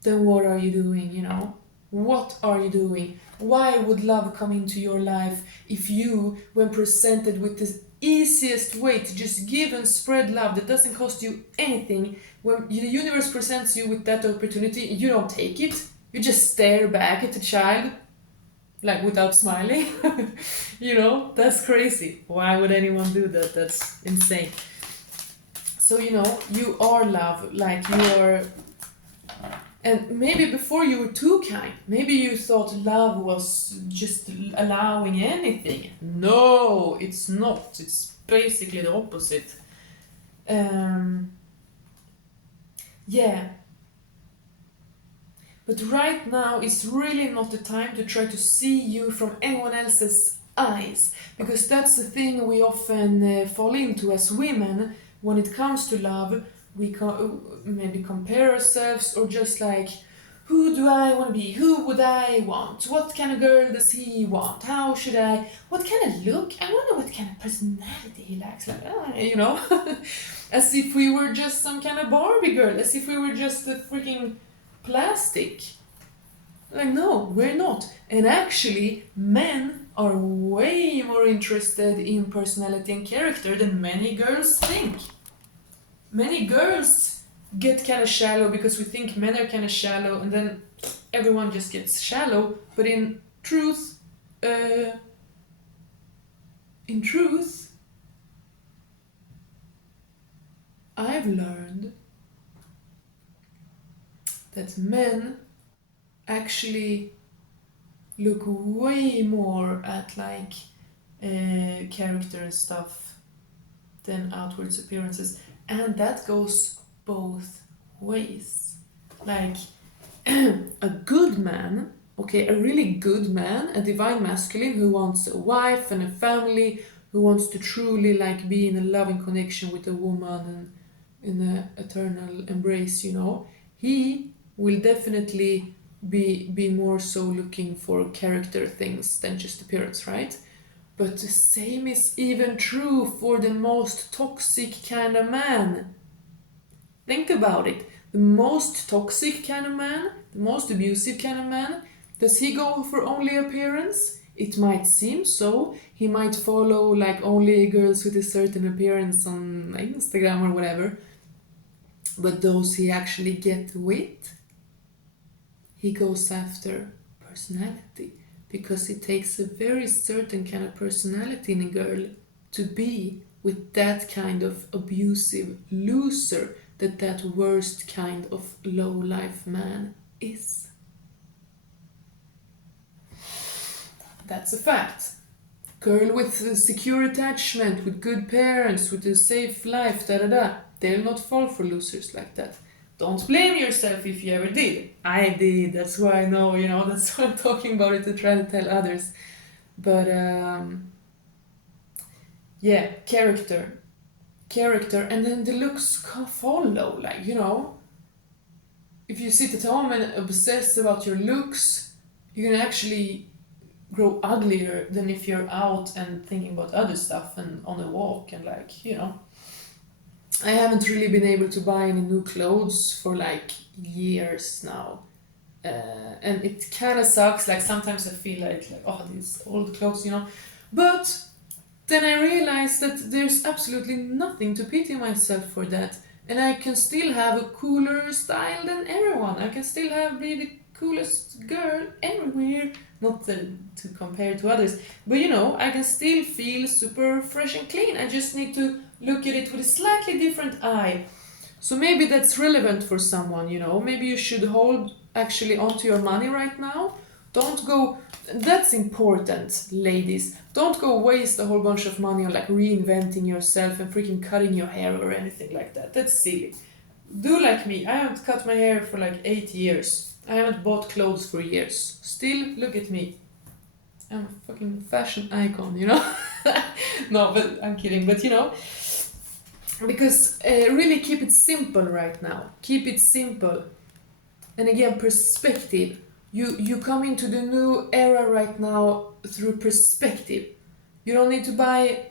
then what are you doing, you know? What are you doing? Why would love come into your life if you, when presented with the easiest way to just give and spread love that doesn't cost you anything, when the universe presents you with that opportunity, you don't take it? You just stare back at the child, like without smiling? You know, that's crazy. Why would anyone do that? That's insane. So, you know, you are love, like you are. And maybe before you were too kind. Maybe you thought love was just allowing anything. No, it's not. It's basically the opposite. Yeah. But right now is really not the time to try to see you from anyone else's eyes. Because that's the thing we often fall into as women when it comes to love. We maybe compare ourselves, or just like, who do I want to be? Who would I want? What kind of girl does he want? How should I? What kind of look? I wonder what kind of personality he likes. Like, you know, as if we were just some kind of Barbie girl, as if we were just a freaking plastic. Like, no, we're not. And actually, men are way more interested in personality and character than many girls think. Many girls get kind of shallow because we think men are kind of shallow, and then everyone just gets shallow. But in truth, I've learned that men actually look way more at like character and stuff than outward appearances. And that goes both ways. Like, a good man, okay, a really good man, a divine masculine who wants a wife and a family, who wants to truly like be in a loving connection with a woman and in an eternal embrace, you know, he will definitely be more so looking for character things than just appearance, right? But the same is even true for the most toxic kind of man. Think about it. The most toxic kind of man, the most abusive kind of man, does he go for only appearance? It might seem so. He might follow like only girls with a certain appearance on Instagram or whatever. But those he actually get with, he goes after personality. Because it takes a very certain kind of personality in a girl to be with that kind of abusive loser that worst kind of low-life man is. That's a fact. Girl with a secure attachment, with good parents, with a safe life, da da da. They'll not fall for losers like that. Don't blame yourself if you ever did. I did, that's why I know, that's why I'm talking about it to try to tell others. But yeah, character. Character, and then the looks follow, like, if you sit at home and obsess about your looks, you can actually grow uglier than if you're out and thinking about other stuff and on a walk and I haven't really been able to buy any new clothes for like years now. And it kind of sucks. Like sometimes I feel like oh, these old clothes, But then I realized that there's absolutely nothing to pity myself for that. And I can still have a cooler style than everyone. I can still be the coolest girl everywhere. Not to compare to others, but I can still feel super fresh and clean. I just need to look at it with a slightly different eye. So maybe that's relevant for someone, Maybe you should hold actually onto your money right now. Don't go, that's important, ladies. Don't go waste a whole bunch of money on like reinventing yourself and freaking cutting your hair or anything like that. That's silly. Do like me. I haven't cut my hair for like 8 years. I haven't bought clothes for years. Still, look at me. I'm a fucking fashion icon, No, but I'm kidding. But because really keep it simple right now. Keep it simple. And again, perspective. You come into the new era right now through perspective. You don't need to buy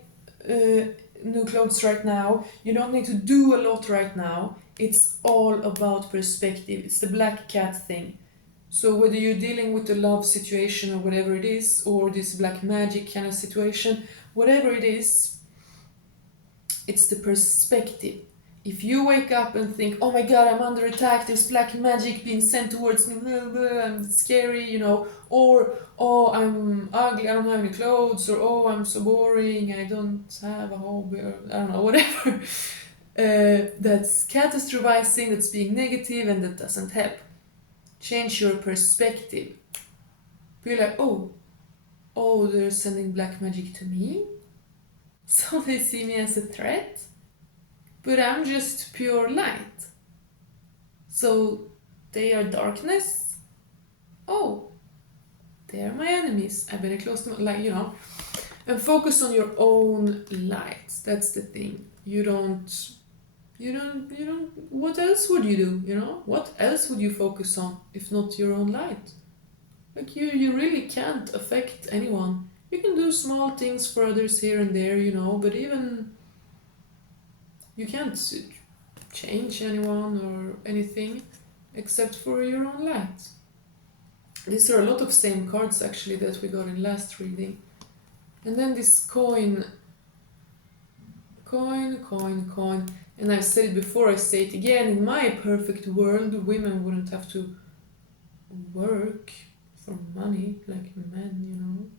new clothes right now. You don't need to do a lot right now. It's all about perspective. It's the black cat thing. So whether you're dealing with a love situation or whatever it is, or this black magic kind of situation, whatever it is, it's the perspective. If you wake up and think, oh my god, I'm under attack, there's black magic being sent towards me, blah, blah, I'm scary, or oh, I'm ugly, I don't have any clothes, or oh, I'm so boring, I don't have a hobby, or I don't know, whatever. That's catastrophizing, that's being negative, and that doesn't help. Change your perspective. Be like, oh, they're sending black magic to me? So they see me as a threat? But I'm just pure light. So they are darkness? Oh, they are my enemies. I better close them, and focus on your own light. That's the thing. You don't, what else would you do, What else would you focus on if not your own light? Like you really can't affect anyone. You can do small things for others here and there, but even you can't change anyone or anything except for your own light. These are a lot of same cards actually that we got in last reading. And then this coin. And I've said it before, I say it again, in my perfect world, women wouldn't have to work for money like men,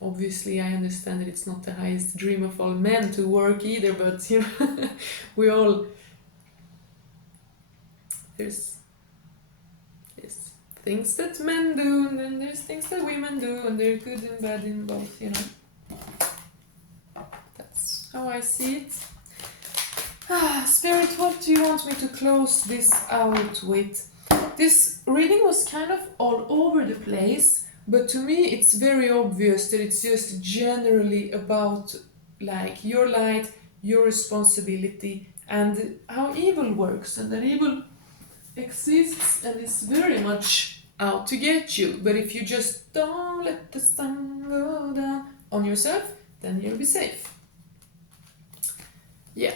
Obviously, I understand that it's not the highest dream of all men to work either, but we all, there's things that men do, and then there's things that women do, and they're good and bad in both, That's how I see it. Spirit, what do you want me to close this out with? This reading was kind of all over the place, but to me it's very obvious that it's just generally about like your light, your responsibility, and how evil works, and that evil exists and is very much out to get you. But if you just don't let the sun go down on yourself, then you'll be safe. Yeah.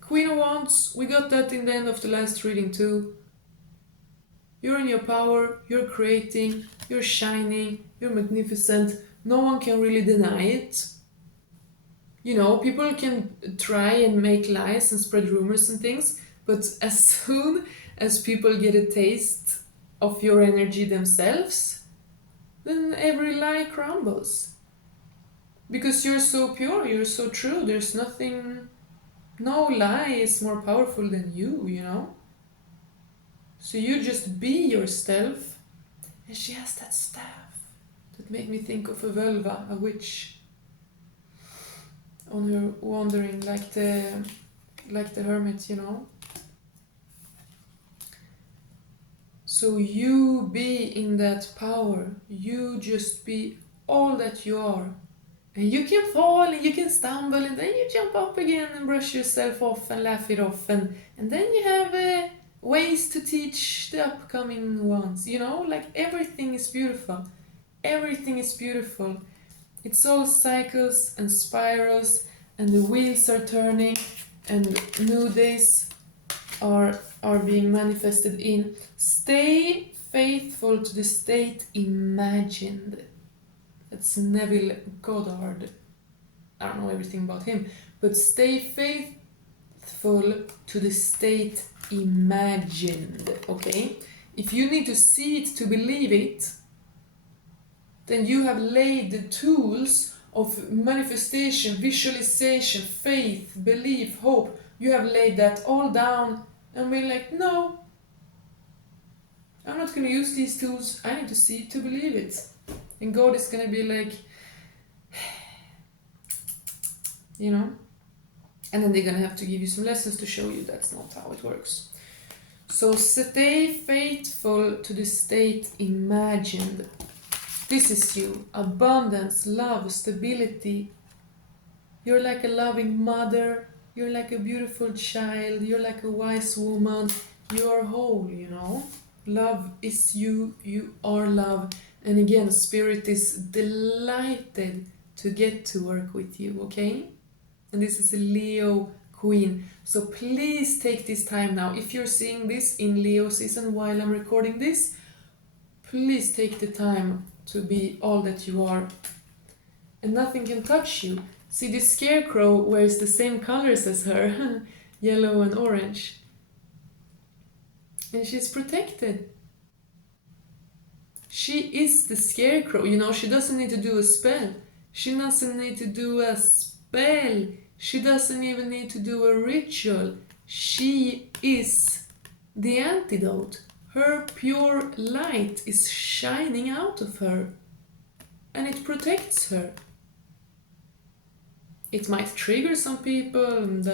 Queen of Wands, we got that in the end of the last reading too. You're in your power, you're creating, you're shining, you're magnificent. No one can really deny it. People can try and make lies and spread rumors and things, but as soon as people get a taste of your energy themselves, then every lie crumbles. Because you're so pure, you're so true, there's nothing, no lie is more powerful than you, So you just be yourself, and she has that staff, That made me think of a vulva, a witch, on her wandering like the hermit, you know. So you be in that power. You just be all that you are. And you can fall and you can stumble and then you jump up again and brush yourself off and laugh it off. And then you have ways to teach the upcoming ones. You know, like everything is beautiful. Everything is beautiful. It's all cycles and spirals and the wheels are turning and new days are being manifested in. Stay faithful to the state imagined. That's Neville Goddard. I don't know everything about him, but stay faithful to the state imagined, okay? If you need to see it to believe it, then you have laid the tools of manifestation, visualization, faith, belief, hope. You have laid that all down and been like, no, I'm not going to use these tools. I need to see it to believe it. And God is going to be like, you know, and then they're going to have to give you some lessons to show you that's not how it works. So stay faithful to the state imagined. This is you. Abundance, love, stability. You're like a loving mother. You're like a beautiful child. You're like a wise woman. You are whole, you know. Love is you. You are love. And again, Spirit is delighted to get to work with you, okay? And this is a Leo Queen. So please take this time now. If you're seeing this in Leo season while I'm recording this, please take the time to be all that you are. And nothing can touch you. See, this scarecrow wears the same colors as her, yellow and orange. And she's protected. She is the scarecrow, you know, she doesn't need to do a spell. She doesn't need to do a spell. She doesn't even need to do a ritual. She is the antidote. Her pure light is shining out of her. And it protects her. It might trigger some people and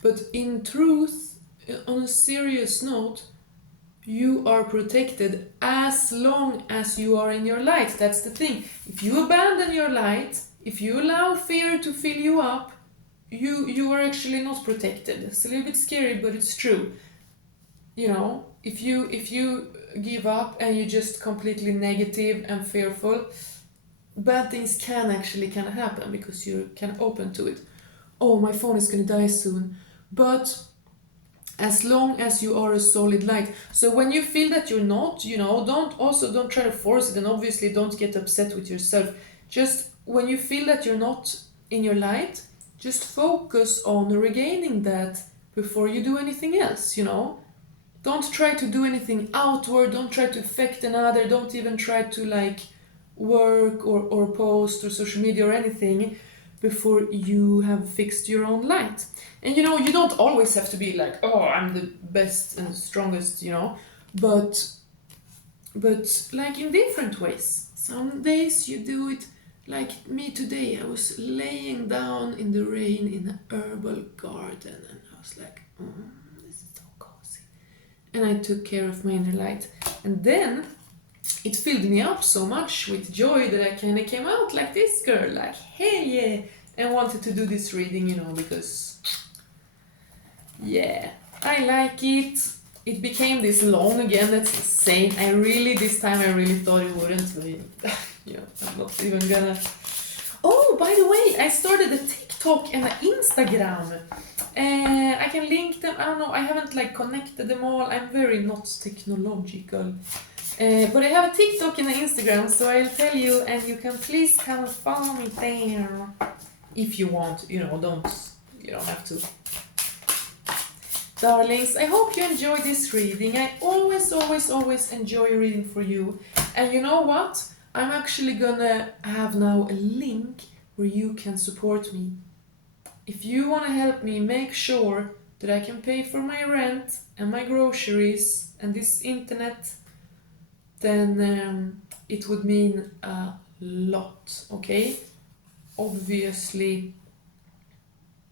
but in truth, on a serious note, you are protected as long as you are in your light. That's the thing. If you abandon your light, if you allow fear to fill you up, you are actually not protected. It's a little bit scary, but it's true. You know, if you give up and you're just completely negative and fearful, bad things can actually kind of happen because you're kind of open to it. Oh, my phone is going to die soon. But as long as you are a solid light. So when you feel that you're not, you know, don't try to force it, and obviously don't get upset with yourself. Just when you feel that you're not in your light, just focus on regaining that before you do anything else, you know. Don't try to do anything outward, don't try to affect another, don't even try to like work or post or social media or anything before you have fixed your own light. And you know, you don't always have to be like, oh, I'm the best and strongest, you know, but like in different ways. Some days you do it like me today. I was laying down in the rain in an herbal garden and I was like, this is so cozy. And I took care of my inner light. And then it filled me up so much with joy that I kind of came out like this girl, like, hey, yeah, and wanted to do this reading, you know, because, yeah, I like it. It became this long again, that's insane. This time I really thought it wouldn't be, you know, I'm not even gonna... Oh, by the way, I started a TikTok and an Instagram. I can link them, I don't know, I haven't like connected them all. I'm very not technological. But I have a TikTok and an Instagram, so I'll tell you, and you can please come and follow me there. If you want, you know, you don't have to. Darlings, I hope you enjoy this reading. I always enjoy reading for you. And you know what? I'm actually gonna have now a link where you can support me. If you want to help me make sure that I can pay for my rent and my groceries and this internet, then it would mean a lot, okay? Obviously,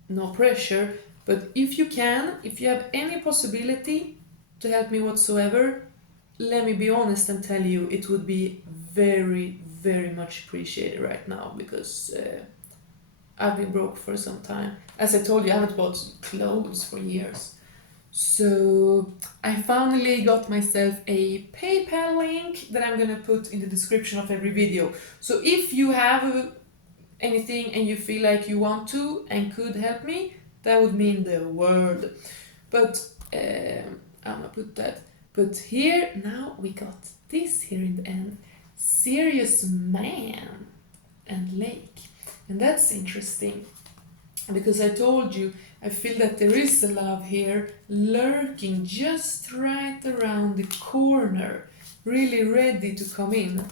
no pressure, but if you can, if you have any possibility to help me whatsoever, let me be honest and tell you it would be very, very much appreciated right now, because I've been broke for some time. As I told you, I haven't bought clothes for years. So I finally got myself a PayPal link that I'm gonna put in the description of every video. So if you have anything and you feel like you want to and could help me, that would mean the world. But I'm gonna put that. But here, now we got this here in the end. Serious man and lake. And that's interesting. Because I told you, I feel that there is a love here lurking just right around the corner. Really ready to come in.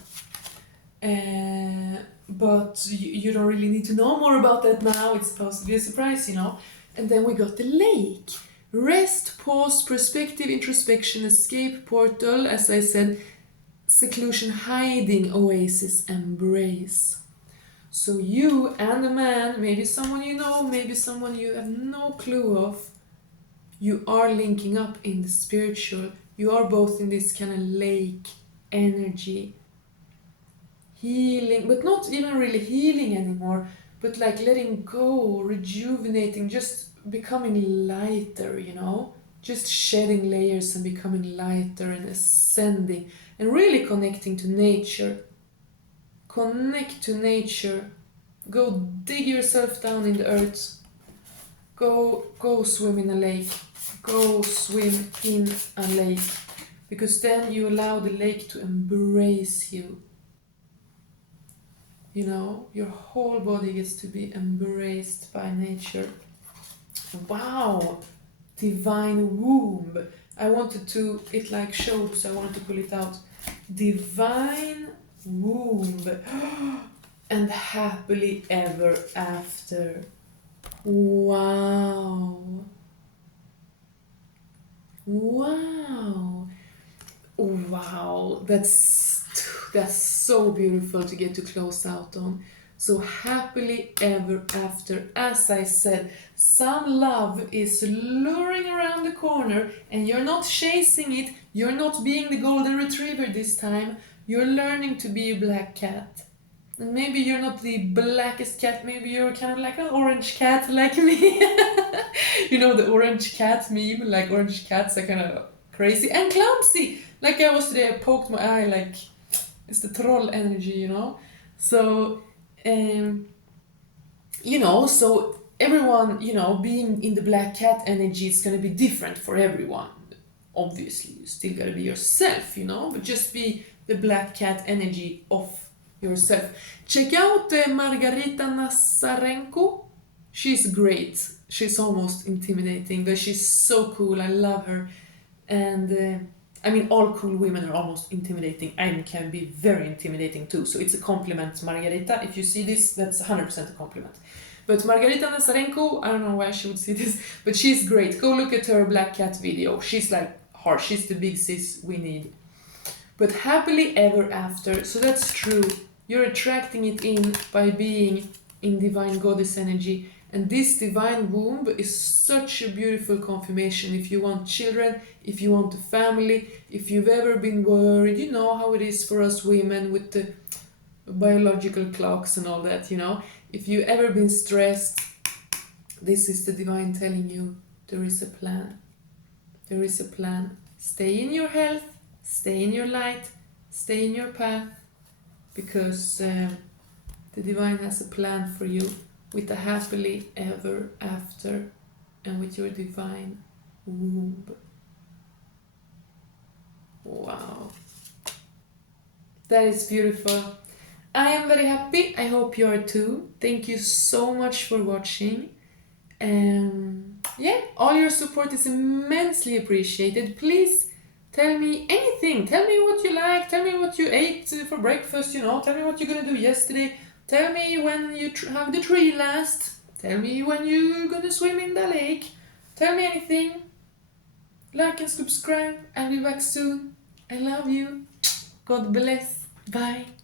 But you don't really need to know more about that now. It's supposed to be a surprise, you know. And then we got the lake. Rest, pause, perspective, introspection, escape, portal, as I said, seclusion, hiding, oasis, embrace. So you and a man, maybe someone you know, maybe someone you have no clue of, you are linking up in the spiritual. You are both in this kind of lake energy. Healing, but not even really healing anymore, but like letting go, rejuvenating, just becoming lighter, you know? Just shedding layers and becoming lighter and ascending and really connecting to nature. Connect to nature. Go dig yourself down in the earth. Go swim in a lake. Go swim in a lake. Because then you allow the lake to embrace you. You know, your whole body gets to be embraced by nature. Wow! Divine womb. I wanted to, it like showed, so I wanted to pull it out. Divine womb. And happily ever after. Wow. Wow. Wow. That's so beautiful to get to close out on. So happily ever after. As I said, some love is luring around the corner and you're not chasing it. You're not being the golden retriever this time. You're learning to be a black cat. And maybe you're not the blackest cat. Maybe you're kind of like an orange cat like me. You know the orange cat meme? Like orange cats are kind of crazy and clumsy. Like I was today, I poked my eye like... It's the troll energy, you know? So, you know, so everyone, you know, being in the black cat energy is going to be different for everyone. Obviously, you still got to be yourself, you know? But just be the black cat energy of yourself. Check out Margarita Nazarenko. She's great. She's almost intimidating, but she's so cool. I love her. And... I mean, all cool women are almost intimidating. I can be very intimidating too. So it's a compliment, Margarita. If you see this, that's 100% a compliment. But Margarita Nazarenko, I don't know why she would see this, but she's great. Go look at her Black Cat video. She's like her. She's the big sis we need. But happily ever after. So that's true. You're attracting it in by being in divine goddess energy. And this divine womb is such a beautiful confirmation. If you want children, if you want a family, if you've ever been worried, you know how it is for us women with the biological clocks and all that, you know. If you've ever been stressed, this is the divine telling you there is a plan. There is a plan. Stay in your health, stay in your light, stay in your path, because the divine has a plan for you. With a happily ever after and with your divine womb. Wow. That is beautiful. I am very happy. I hope you are too. Thank you so much for watching. Yeah, all your support is immensely appreciated. Please tell me anything. Tell me what you like. Tell me what you ate for breakfast, you know. Tell me what you're gonna do yesterday. Tell me when you have the tree last. Tell me when you're gonna swim in the lake. Tell me anything. Like and subscribe. I'll be back soon. I love you. God bless. Bye.